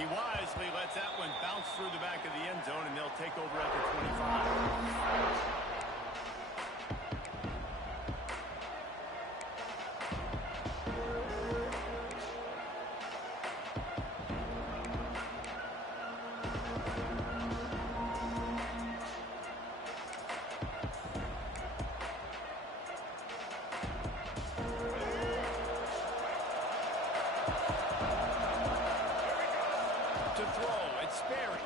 He wisely lets that one bounce through the back of the end zone, and they'll take over at the 25. To throw, it's Sperry.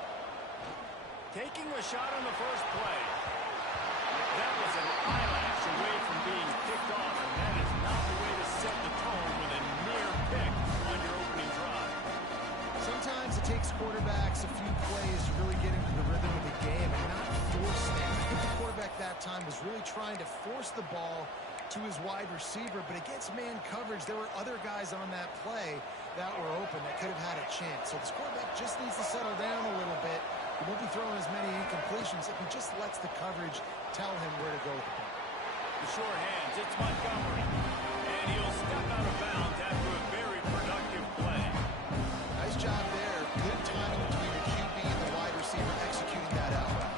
Taking a shot on the first play. That was an eyelash away from being picked off, and that is not the way to set the tone with a near pick on your opening drive. Sometimes it takes quarterbacks a few plays to really get into the rhythm of the game and not force things. I think the quarterback that time was really trying to force the ball to his wide receiver, but against man coverage, there were other guys on that play that were open that could have had a chance. So this quarterback just needs to settle down a little bit. He won't be throwing as many incompletions if he just lets the coverage tell him where to go with the ball. The short hands, it's Montgomery. And he'll step out of bounds after a very productive play. Nice job there. Good timing between the QB and the wide receiver executing that out route.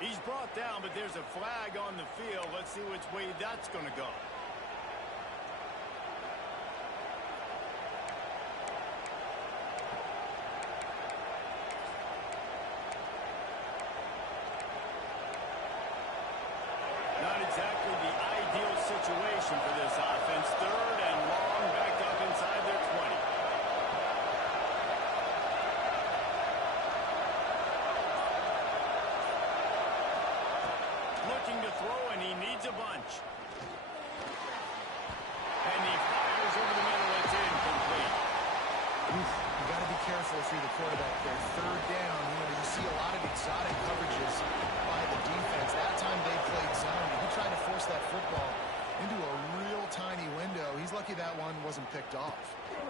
He's brought down, but there's a flag on the field. Let's see which way that's going to go. Not exactly the ideal situation for this offense. Third and long, back up inside their 20. Looking to throw, and he needs a bunch. And he fires over the middle. It's incomplete. You got to be careful if you're the quarterback there. Third down, you see a lot of exotic coverages by the defense. That time they played zone. He tried to force that football into a real tiny window. He's lucky that one wasn't picked off. He'll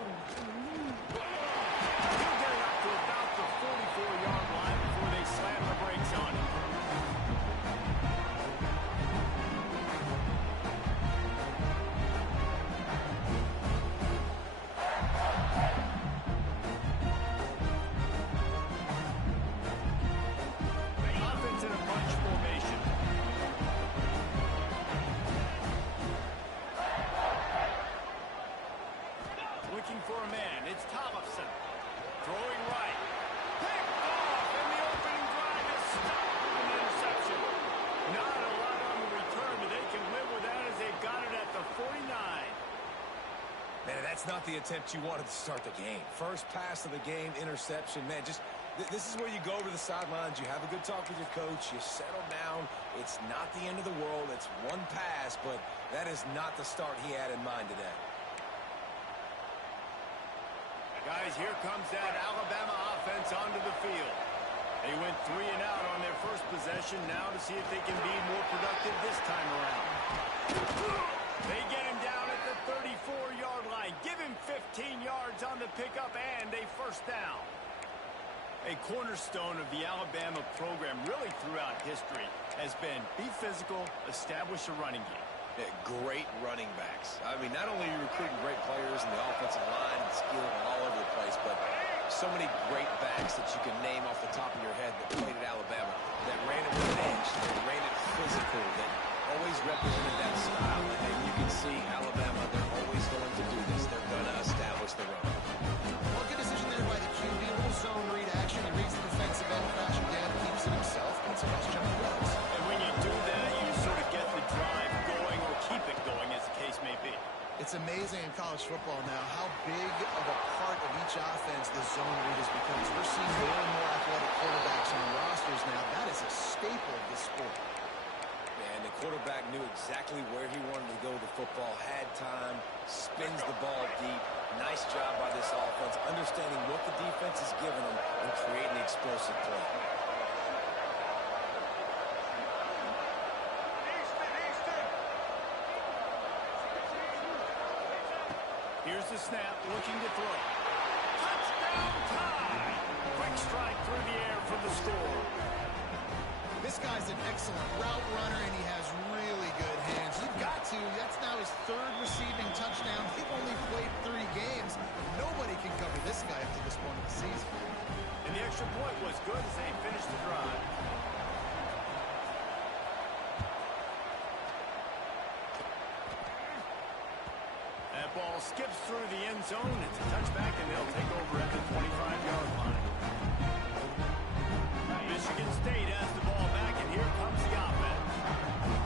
get it up to about the 44-yard line before they slam the brakes on him. Offense in a bunch formation. Looking for a man. It's Tollefson. Throwing right. Picked off, and the opening drive is stopped with an interception. Not a lot on the return, but they can live with that as they've got it at the 49. Man, that's not the attempt you wanted to start the game. First pass of the game, interception. Man, just this is where you go over the sidelines. You have a good talk with your coach. You settle down. It's not the end of the world. It's one pass, but that is not the start he had in mind today. Guys, here comes that Alabama offense onto the field. They went 3 and out on their first possession. Now to see if they can be more productive this time around. They get him down at the 34-yard line. Give him 15 yards on the pickup and a first down. A cornerstone of the Alabama program really throughout history has been be physical, establish a running game. Yeah, great running backs. I mean, not only are you recruiting great players in the offensive line and skill and all over the place, but so many great backs that you can name off the top of your head that played at Alabama, that ran it with an edge, that ran it physical, that always represented that style. And you can see Alabama, they're always going to do this. They're going to establish the run. Well, good decision there by the QB. A little zone read action. He reads the defensive end, crashing down, keeps it himself, gets a nice jump and goes. And when you do that, you sort of get the drive going or keep it going, as the case may be. It's amazing in college football now how big of a part of each offense the zone read has become. We're seeing more and more athletic quarterbacks on rosters now. That is a staple of the sport. And the quarterback knew exactly where he wanted to go with the football, had time, spins the ball deep. Nice job by this offense, understanding what the defense is giving them and creating the explosive play. Here's the snap, looking to throw. Touchdown tie! Quick strike through the air for the score. This guy's an excellent route runner, and he has really good hands. You've got to. That's now his third receiving touchdown. He only played 3 games. Nobody can cover this guy up to this point of the season. And the extra point was good as they finished the drive. That ball skips through the end zone. It's a touchback, and they'll take over at the 25-yard line. Michigan State has the ball back, and here comes the offense.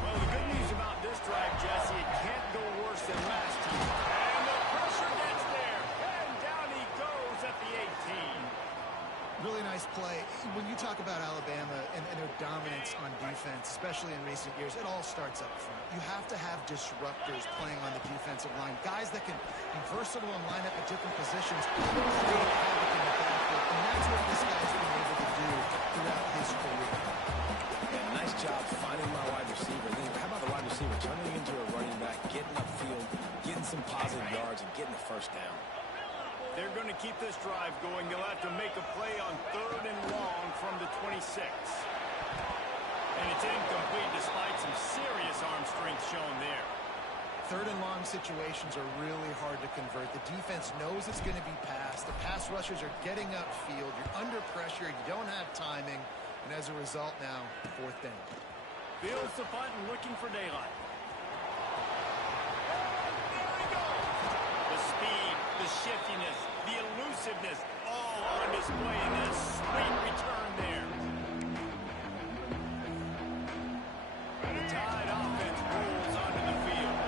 Well, the good news about this drive, Jesse, it can't go worse than last time. And the pressure gets there, and down he goes at the 18. Really nice play. When you talk about Alabama and their dominance on defense, especially in recent years, it all starts up front. You have to have disruptors playing on the defensive line, guys that can be versatile and line up at different positions, create havoc in the backfield, and that's what this guy's been able to do throughout his career. Yeah, nice job finding my wide receiver. Then how about the wide receiver turning into a running back, getting upfield, getting some positive yards, and getting the first down. They're going to keep this drive going. They'll have to make a play on 3rd and long from the 26. And it's incomplete despite some serious arm strength shown there. 3rd and long situations are really hard to convert. The defense knows it's going to be passed. The pass rushers are getting upfield. You're under pressure. You don't have timing. And as a result now, 4th down. Fields the punt and looking for daylight. The speed, the shiftiness, the elusiveness, all on display in this sweet return there. The Tide offense rolls onto the field.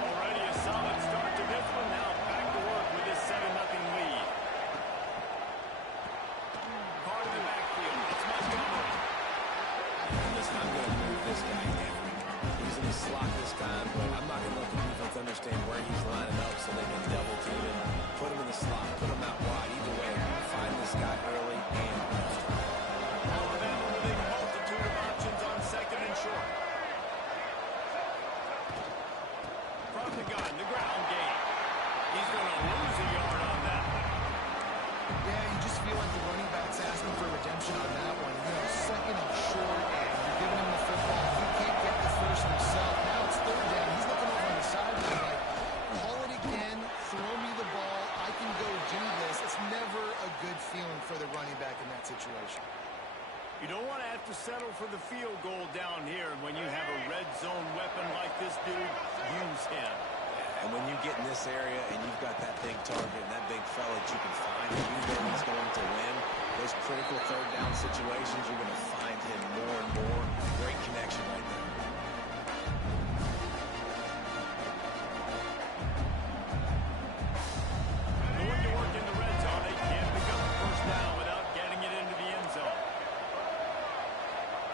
Already a solid start to this one. Now back to work with this 7-0 lead. Card in the backfield. It's Montgomery. Listen, I'm going to move this guy down. He's in the slot this time, but I'm not going to let the defense understand where he's lining up so they can double team him, put him in the slot, put him out wide. Either way, find this guy early and often. Alabama with a multitude of options on 2nd and short. From the gun, the ground game. He's going to lose a yard on that one. Yeah, you just feel like the running back's asking for redemption on that one. 2nd and short, and you're giving him the football. He can't get the first himself. Now it's 3rd down. He's looking over on the sideline like, call it again, throw me the ball, I can go do this. It's never a good feeling for the running back in that situation. You don't want to have to settle for the field goal down here. And when you have a red zone weapon like this dude, use him. And when you get in this area and you've got that big target and that big fella that you can find and you know he's going to win, those critical 3rd down situations, you're going to find him more and more. Great connection right there. Going to work in the red zone. They can't pick up the first down without getting it into the end zone.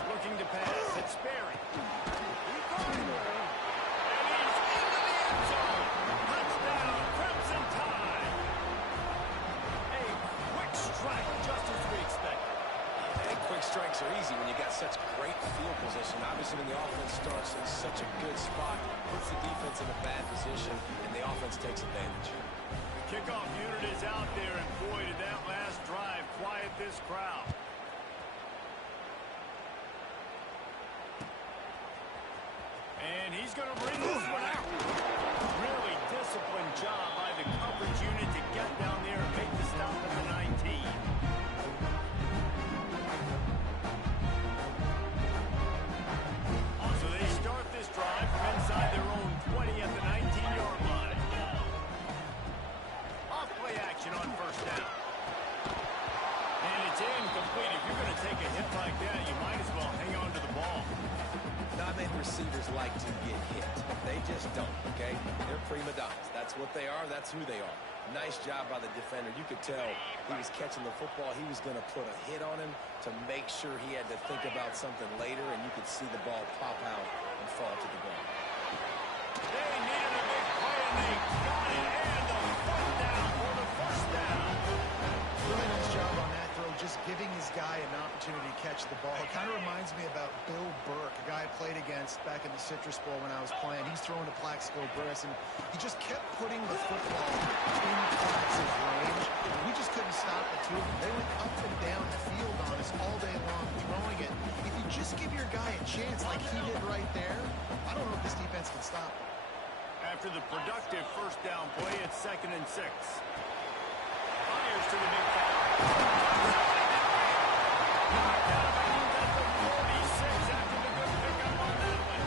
Looking to pass. It's Sperry. He's going for it. And he's into the end zone. Touchdown, Crimson Tide. A quick strike, just as we expected. And quick strikes are easy when you got such great field position. Obviously, when the offense starts in such a good spot, puts the defense in a bad position, and the offense takes advantage. The kickoff unit is out there, and boy, did that last drive quiet this crowd. And he's going to bring this one out. Really disciplined job by the coverage unit to get down there and make the stop at the 19. So they start this drive from inside their own 20 at the 19-yard line. Off play action on 1st down. And it's incomplete. If you're going to take a hit like that, you might as well hang on to the ball. Not many receivers like to get hit. They just don't, okay? They're prima donnas. That's what they are. That's who they are. Nice job by the defender. You could tell he was catching the football. He was going to put a hit on him to make sure he had to think about something later, and you could see the ball pop out and fall to the ground. They needed a big play, and they got it. And the 4th down for the 1st down. Really nice job on that throw, just giving his guy an opportunity to catch the ball. It kind of reminds me about Bill Burke, a guy I played against defense back in the Citrus Bowl when I was playing. He's throwing to Plaxico Burress, and he just kept putting the football in Plax's range. We just couldn't stop the two of them. They went up and down the field on us all day long throwing it. If you just give your guy a chance like he did right there, I don't know if this defense can stop him. After the productive first down play, it's 2nd and 6. Fires to the big foul. Knocked out of bounds at the 46 after the good pickup on that one.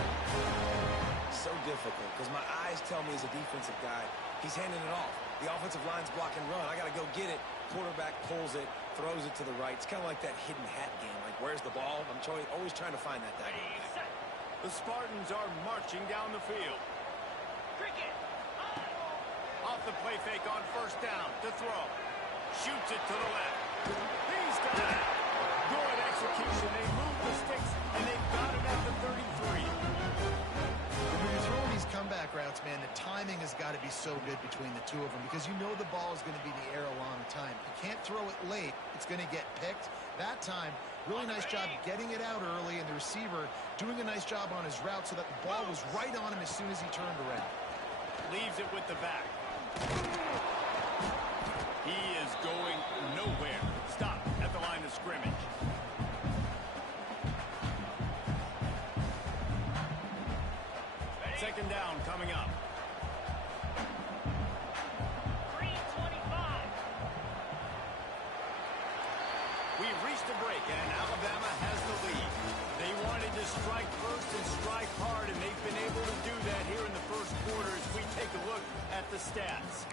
So difficult because my eyes tell me as a defensive guy, he's handing it off. The offensive line's block and run. I got to go get it. Quarterback pulls it, throws it to the right. It's kind of like that hidden hat game. Like, where's the ball? I'm always trying to find that guy. The Spartans are marching down the field. Off the play fake on first down to throw. Shoots it to the left. He's got it. Good execution. They move the sticks, and they've got him at the 33. When you're throwing these comeback routes, man, the timing has got to be so good between the two of them because you know the ball is going to be in the air a long time. You can't throw it late. It's going to get picked. That time, really nice job getting it out early, and the receiver doing a nice job on his route so that the ball was right on him as soon as he turned around. Leaves it with the back. He is going nowhere. Stop at the line of scrimmage. Second down coming up. We've reached a break, and Alabama has the lead. They wanted to strike first and strike hard, and they've been able to do that here in the first quarter as we take a look at the stats.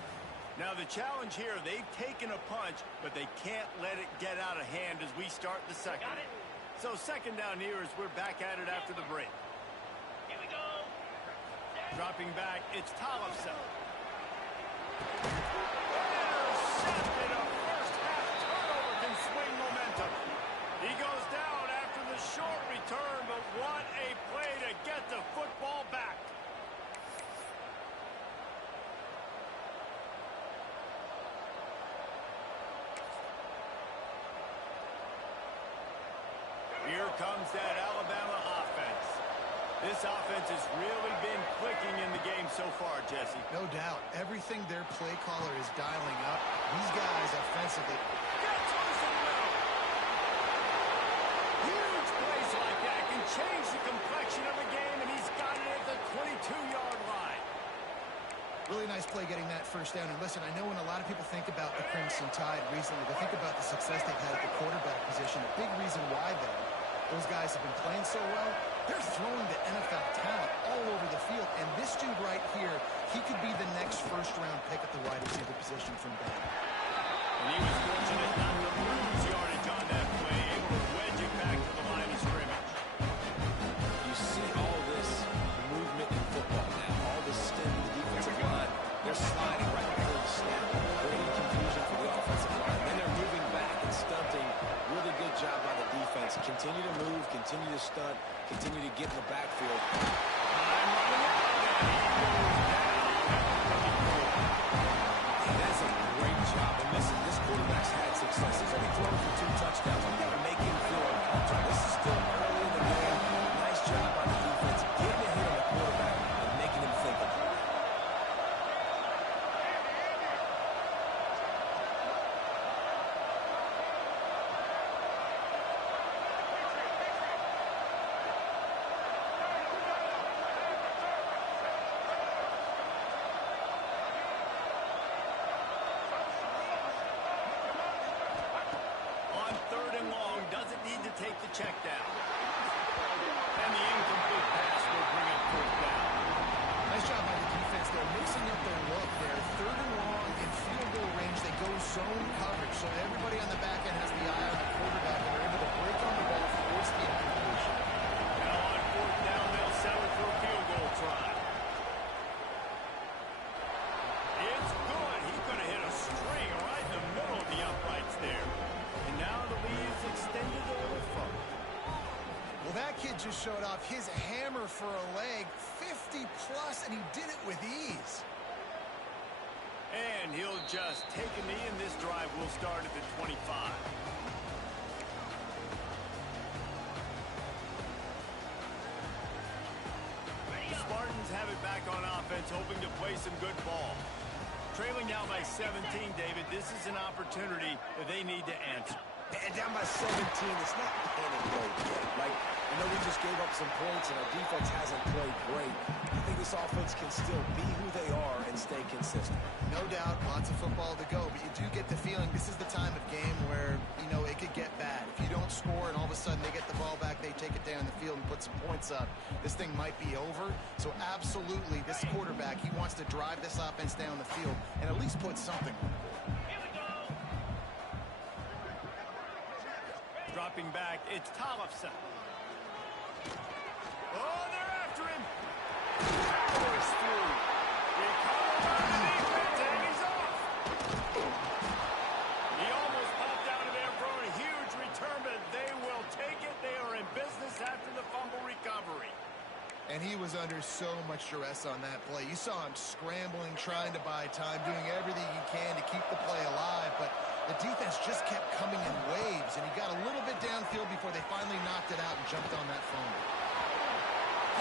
Now, the challenge here, they've taken a punch, but they can't let it get out of hand as we start the second. So second down here as we're back at it after the break. Here we go. Dropping back, it's Tollefson. Intercepted. A first half turnover can swing momentum. He goes down after the short return, but what a play to get the football back. Here comes that Alabama offense. This offense has really been clicking in the game so far, Jesse. No doubt. Everything their play caller is dialing up. These guys offensively. Huge plays like that can change the complexion of a game, and he's got it at the 22-yard line. Really nice play getting that first down. And listen, I know when a lot of people think about the Crimson Tide recently, they think about the success they've had at the quarterback position. A big reason why, though, those guys have been playing so well, they're throwing to NFL talent all over the field. And this dude right here, he could be the next first-round pick at the wide receiver position from Bama. And he was fortunate not to lose yardage on that play, able to wedge it back to the line of scrimmage. You see all this movement in football now, all this stem to the defensive line. They're sliding right before the snap, creating confusion for the offensive line. Then they're moving back and stunting. Really good job by the defense. Continue to move, continue to stunt, continue to get in the backfield. And that's a great job. And listen, this quarterback's had success. He's only thrown for 2 touchdowns. We've got to make him feel uncomfortable. This is still early in the game. Nice job by the defense, getting a hit on the quarterback and making him think about it. Take the check down. And the incomplete pass will bring up fourth down. Nice job by the defense there, mixing up their look there. 3rd and long in field goal range. They go zone coverage, so everybody on the back end has the eye on the quarterback, and they're able to break on the ball, force the incompletion. Now on fourth down, they'll settle for a field goal try. It's good. He's going to hit a string right in the middle of the uprights there. And now the lead is extended a little further. Well, that kid just showed off his hammer for a leg, 50-plus, and he did it with ease. And he'll just take a knee, and this drive will start at the 25. have it back on offense, hoping to play some good ball. Trailing now by 17, David. This is an opportunity that they need to answer. And down by 17, it's not panic mode yet. Like, you know, we just gave up some points and our defense hasn't played great. I think this offense can still be who they are and stay consistent. No doubt, lots of football to go, but you do get the feeling this is the time of game where, you know, it could get bad. If you don't score and all of a sudden they get the ball back, they take it down the field and put some points up, this thing might be over. So absolutely, this quarterback, he wants to drive this offense down the field and at least put something on it. Dropping back, it's Tollefson. Oh, they're after him. Powers through. Recovered by the defense, and he's off. He almost popped out of there for a huge return, but they will take it. They are in business after the fumble recovery. And he was under so much duress on that play. You saw him scrambling, trying to buy time, doing everything he can to keep the play alive, but the defense just kept coming in waves, and he got a little bit downfield before they finally knocked it out and jumped on that fumble.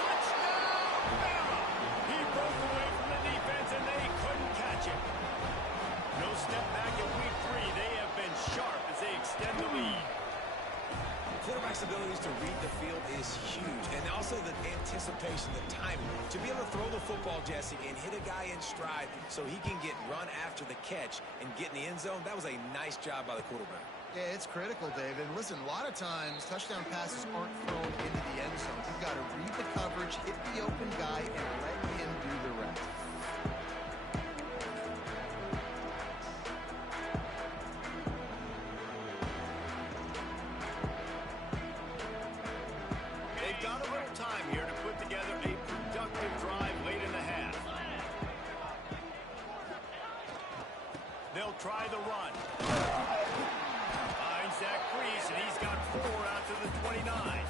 Touchdown, Bama! He broke away from the defense, and they couldn't catch him. No step back in week 3. They have been sharp as they extend the lead. Quarterback's abilities to read the field is huge, and also the anticipation, the timing. To be able to throw the football, Jesse, and hit a guy in stride so he can get run after the catch and get in the end zone, that was a nice job by the quarterback. Yeah, it's critical, David. And listen, a lot of times, touchdown passes aren't thrown into the end zone. You've got to read the coverage, hit the open guy, and let him do the rest. They've got a little time here to put together a productive drive late in the half. They'll try the run. Finds that crease, and he's got 4 out to the 29.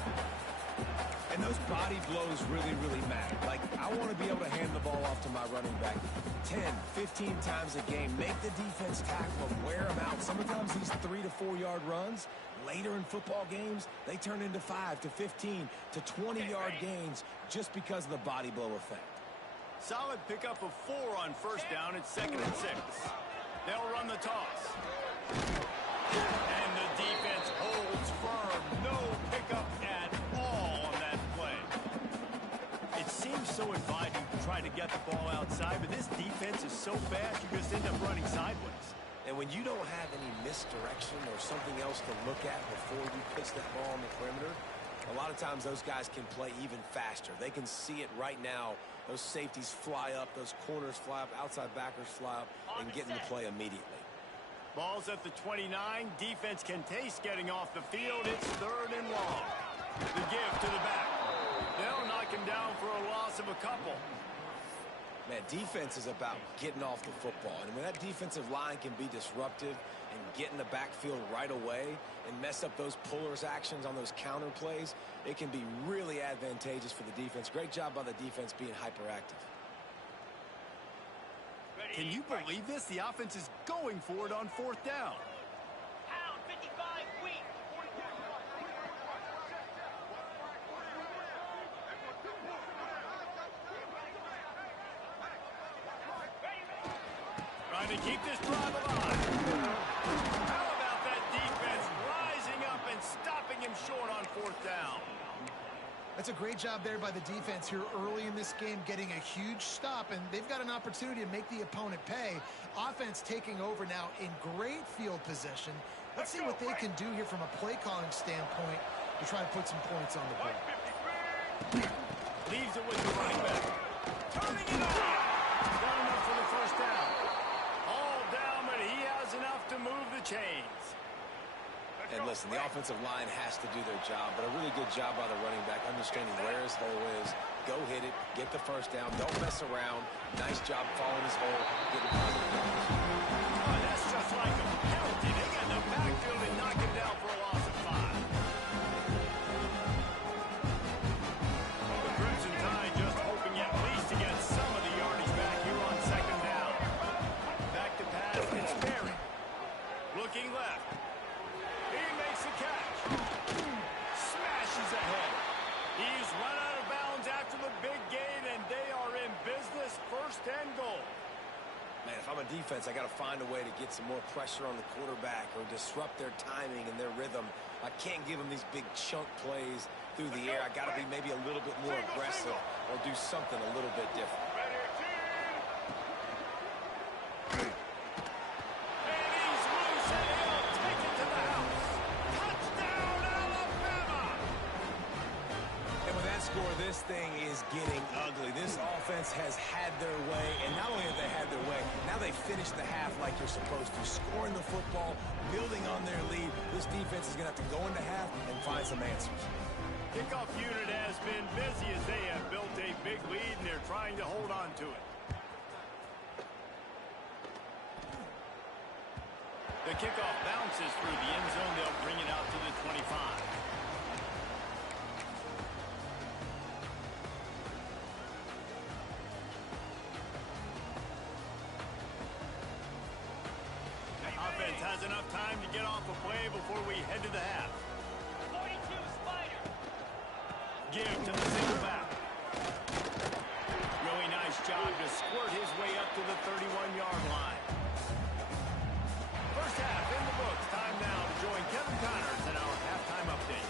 And those body blows really, really matter. Like, I want to be able to hand the ball off to my running back 10, 15 times a game. Make the defense tackle him, wear him out. Sometimes these 3 to 4 yard runs, later in football games, they turn into 5 to 15 to 20-yard gains just because of the body blow effect. Solid pickup of 4 on first down. It's 2nd and 6. They'll run the toss. And the defense holds firm. No pickup at all on that play. It seems so inviting to try to get the ball outside, but this defense is so fast you just end up running sideways. And when you don't have any misdirection or something else to look at before you pitch that ball on the perimeter, a lot of times those guys can play even faster. They can see it right now. Those safeties fly up, those corners fly up, outside backers fly up, and get into play immediately. Ball's at the 29. Defense can taste getting off the field. It's 3rd and long. The give to the back. They'll knock him down for a loss of a couple. Man, defense is about getting off the football. And when that defensive line can be disruptive and get in the backfield right away and mess up those pullers actions on those counter plays, it can be really advantageous for the defense. Great job by the defense being hyperactive. Can you believe this? The offense is going for it on 4th down. Pound 55 weak. Trying to keep this drive alive. How about that defense rising up and stopping him short on 4th down? That's a great job there by the defense here early in this game, getting a huge stop, and they've got an opportunity to make the opponent pay. Offense taking over now in great field position. Let's see what they can do here from a play calling standpoint to try to put some points on the board. Leaves it with the running back. Turning it on. Got enough for the first down. All down, but he has enough to move the chains. And listen, the offensive line has to do their job, but a really good job by the running back, understanding where his hole is. Go hit it, get the first down, don't mess around. Nice job following his hole, getting positive yards. Oh, that's just like a penalty. They get in the backfield and knock him down for a loss of 5. The Crimson Tide just hoping at least to get some of the yardage back here on 2nd down. Back to pass, it's Perry. Looking left. He makes the catch. Smashes ahead. He's run out of bounds after the big gain, and they are in this 1st and goal. Man, if I'm a defense, I got to find a way to get some more pressure on the quarterback or disrupt their timing and their rhythm. I can't give them these big chunk plays through the air. I got to be maybe a little bit more aggressive or do something a little bit different. This thing is getting ugly. This offense has had their way, and not only have they had their way, now they finished the half like you're supposed to, scoring the football, building on their lead. This defense is going to have to go into half and find some answers. Kickoff unit has been busy as they have built a big lead, and they're trying to hold on to it. The kickoff bounces through the end zone. They'll bring it out to the 25. Has enough time to get off a play before we head to the half. 42 Spider. Give to the single back. Really nice job to squirt his way up to the 31-yard line. First half in the books. Time now to join Kevin Connors in our halftime update.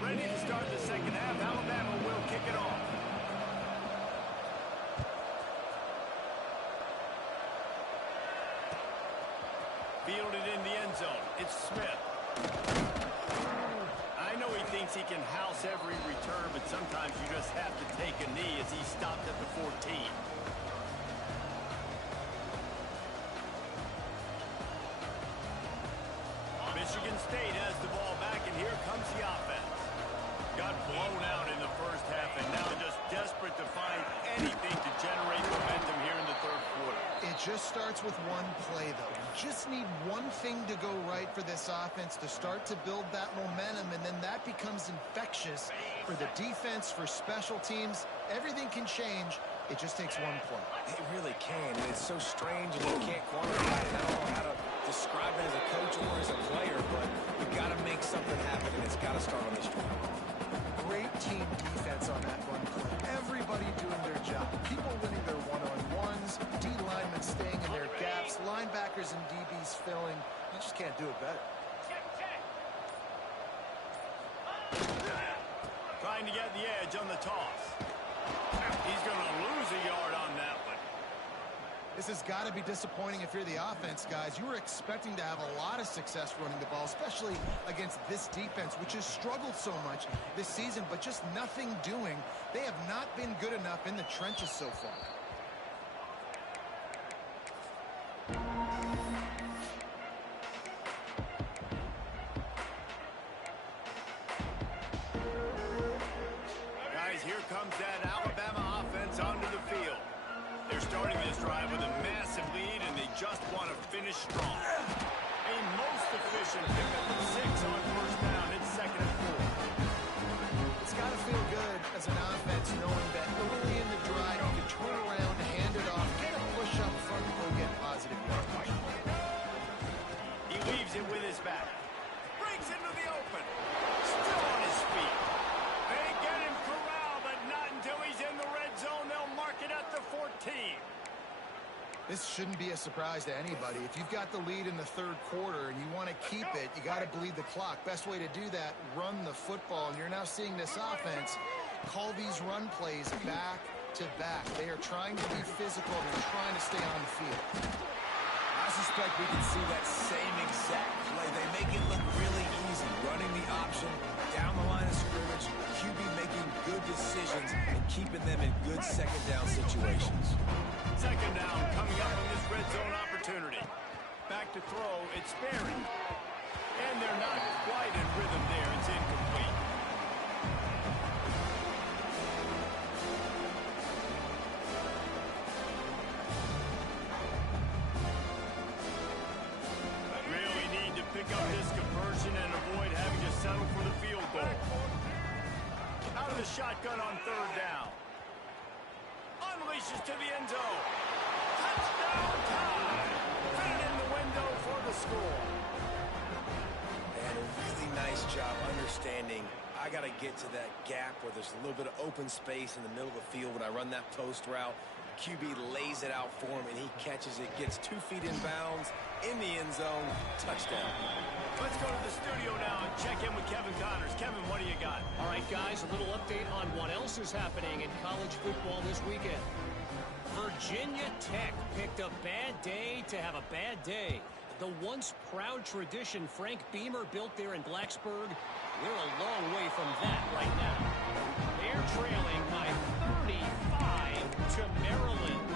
Ready to start the second half. Alabama will kick it off. Fielded in the end zone. It's Smith. I know he thinks he can house every return, but sometimes you just have to take a knee as he stopped at the 14. Michigan State has the ball back, and here comes the offense. Got blown out in the first half, and now just desperate to find anything to generate momentum here in the third quarter. It just starts with one play, though. You just need one thing to go right for this offense to start to build that momentum, and then that becomes infectious for the defense, for special teams. Everything can change. It just takes one play. It really can. It's so strange, and you can't quantify it. I don't know how to describe it as a coach or as a player, but you've got to make something happen, and it's got to start on this drive. Great team defense on that one play. Everybody doing their job. People winning their one-on-ones, D-linemen staying in their gaps, linebackers and DBs filling. You just can't do it better. Trying to get the edge on the toss. He's going to lose a yard on that one. This has got to be disappointing if you're the offense, guys. You were expecting to have a lot of success running the ball, especially against this defense, which has struggled so much this season, but just nothing doing. They have not been good enough in the trenches so far. Guys, here comes that Alabama offense onto the field. They're starting this drive with a massive lead, and they just want to finish strong. A most efficient pickup of 6 on first down. It's 2nd and 4. It's got to feel good as an offense knowing that early in the drive you can turn around, hand it off, get a push up front, and go get positive yardage. He leaves it with his back. Breaks into the open. Still on his feet. They get him corralled, but not until he's in the red zone. They'll mark it at the 14. This shouldn't be a surprise to anybody. If you've got the lead in the third quarter and you want to keep it, you got to bleed the clock. Best way to do that, run the football. And you're now seeing this offense call these run plays back to back. They are trying to be physical. They're trying to stay on the field. I suspect we can see that same exact play. They make it look really easy, running the option down the line of scrimmage, QB making good decisions and keeping them in good second down situations. Second down coming up on this red zone opportunity. Back to throw, it's Sperry. And they're not quite in rhythm there. It's incomplete. Really need to pick up this conversion and avoid having to settle for the field goal. Out of the shotgun on third down. Unleashes to the end zone. Touchdown time! Right in the window for the score. understanding I got to get to that gap where there's a little bit of open space in the middle of the field when I run that post route. QB lays it out for him, and he catches it, gets 2 feet in bounds, in the end zone, touchdown. Let's go to the studio now and check in with Kevin Connors. Kevin, what do you got? All right, guys, a little update on what else is happening in college football this weekend. Virginia Tech picked a bad day to have a bad day. The once proud tradition Frank Beamer built there in Blacksburg, they're a long way from that right now. They're trailing by 35 to Maryland.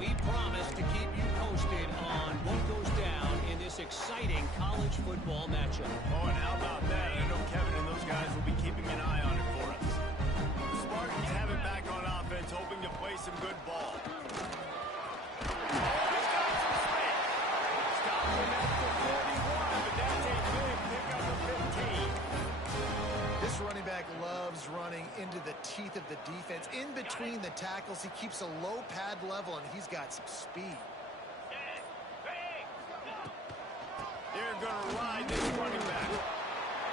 We promise to keep you posted on what goes down in this exciting college football matchup. Oh, and how about that? I know Kevin and those guys will be keeping an eye on it for us. The Spartans have it back on offense, hoping to play some good ball. This running back loves running into the teeth of the defense. In between the tackles, he keeps a low pad level, and he's got some speed. They're going to ride this running back.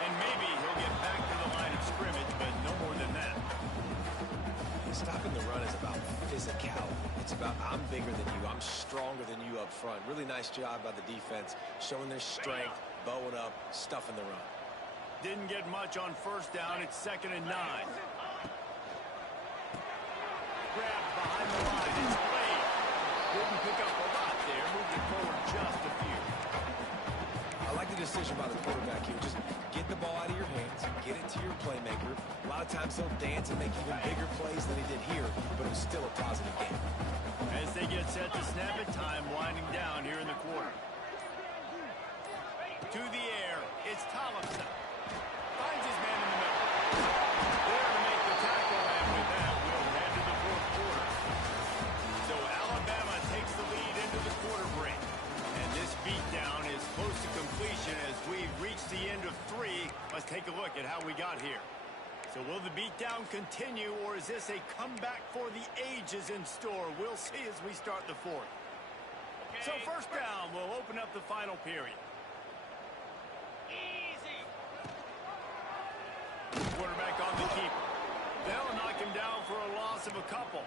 And maybe he'll get back to the line of scrimmage, but no more than that. Stopping the run is about physicality. It's about I'm bigger than you. I'm stronger than you up front. Really nice job by the defense, showing their strength, bowing up, stuffing the run. Didn't get much on first down. It's 2nd and 9. Grab behind the line. It's played. Didn't pick up a lot there. Moved it forward just a few. I like the decision by the quarterback here. Just get the ball out of your hands, get it to your playmaker. A lot of times he'll dance and make even bigger plays than he did here, but it's still a positive game. As they get set to snap it, time winding down here in the quarter. To the air, it's Tollefson. Finds his man in the middle. There to make the tackle, and with that, we'll head to the 4th quarter. So Alabama takes the lead into the quarter break. And this beatdown is close to completion as we've reached the end of 3. Let's take a look at how we got here. So will the beatdown continue, or is this a comeback for the ages in store? We'll see as we start the 4th. So first down, we'll open up the final period. Easy. Quarterback on the keeper. They'll knock him down for a loss of a couple.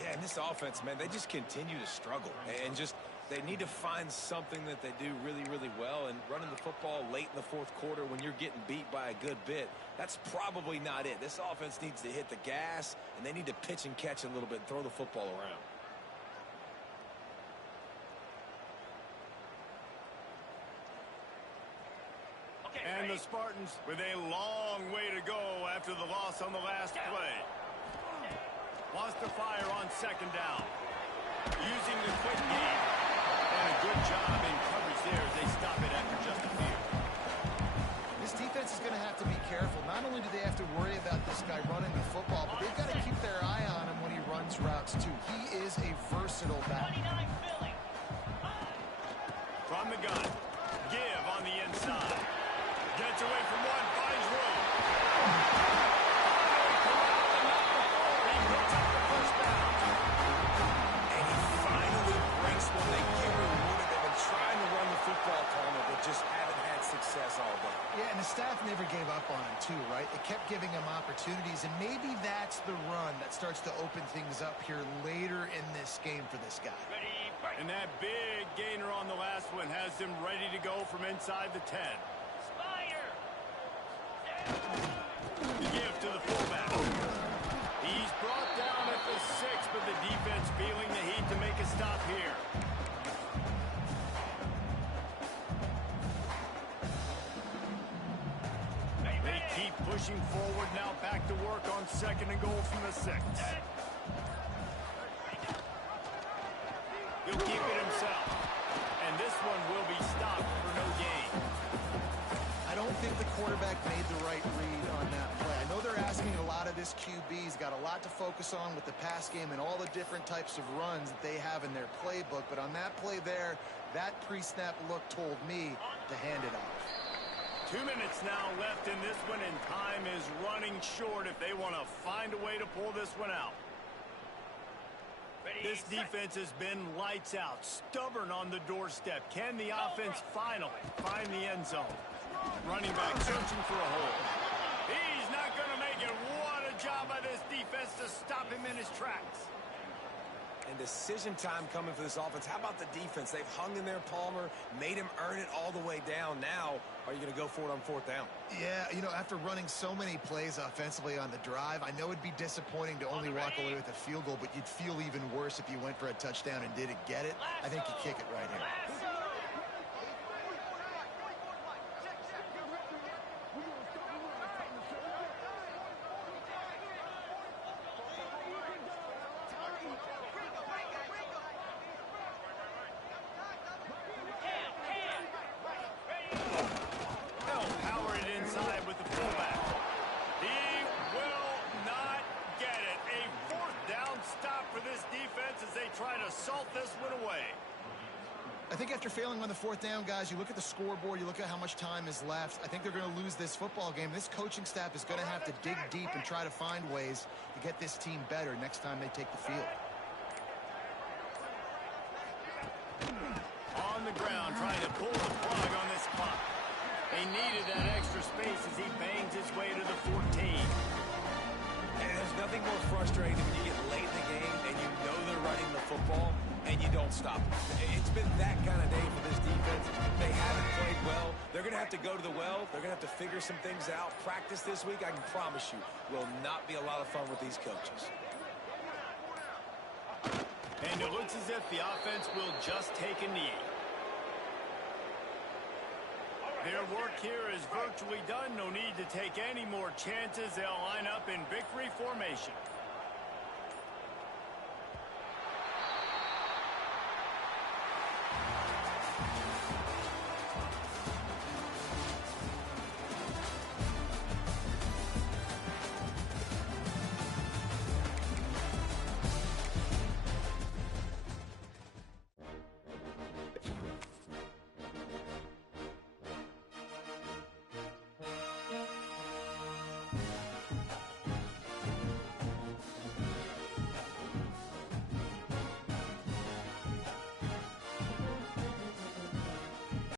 Yeah, and this offense, man, they just continue to struggle. And just, they need to find something that they do really, really well. And running the football late in the 4th quarter when you're getting beat by a good bit, that's probably not it. This offense needs to hit the gas, and they need to pitch and catch a little bit and throw the football around. And the Spartans with a long way to go after the loss on the last play. Wants to fire on 2nd down. Using the quick game. And a good job in coverage there as they stop it after just a few. This defense is going to have to be careful. Not only do they have to worry about this guy running the football, but they've got to keep their eye on him when he runs routes too. He is a versatile back. From the gun. Give on the inside. Gets away from one, finds room. He picks up the first down. And he finally breaks one. They get rewarded. They've been trying to run the football, Palmer, but just haven't had success all day. Yeah, and the staff never gave up on him too, right? They kept giving him opportunities, and maybe that's the run that starts to open things up here later in this game for this guy. And that big gainer on the last one has him ready to go from inside the 10. The give to the fullback. He's brought down at the 6, but the defense feeling the heat to make a stop here. They keep pushing forward now, back to work on 2nd and goal from the 6. He'll keep it himself. And this one will be stopped for no gain. I don't think the quarterback made the right read on that play. I know they're asking a lot of this QB. He's got a lot to focus on with the pass game and all the different types of runs that they have in their playbook. But on that play there, that pre-snap look told me to hand it off. 2 minutes now left in this one, and time is running short if they want to find a way to pull this one out. This defense has been lights out, stubborn on the doorstep. Can the offense finally find the end zone? Running back searching for a hole. He's not going to make it. What a job by this defense to stop him in his tracks. And decision time coming for this offense. How about the defense? They've hung in there, Palmer, made him earn it all the way down. Now, are you going to go for it on 4th down? Yeah, you know, after running so many plays offensively on the drive, I know it'd be disappointing to only walk away with a field goal, but you'd feel even worse if you went for a touchdown and didn't get it. I think you kick it right here. I think after failing on the 4th down, guys, you look at the scoreboard, you look at how much time is left. I think they're going to lose this football game. This coaching staff is going to have to dig deep and try to find ways to get this team better next time they take the field. On the ground, trying to pull the plug on this clock. They needed that extra space as he bangs his way to the 14. And there's nothing more frustrating than when you get late in the game and you know they're running the football and you don't stop it. It's been that kind of day for this defense. They haven't played well. They're going to have to go to the well. They're going to have to figure some things out. Practice this week, I can promise you, will not be a lot of fun with these coaches. And it looks as if the offense will just take a knee. Their work here is virtually done. No need to take any more chances. They'll line up in victory formation.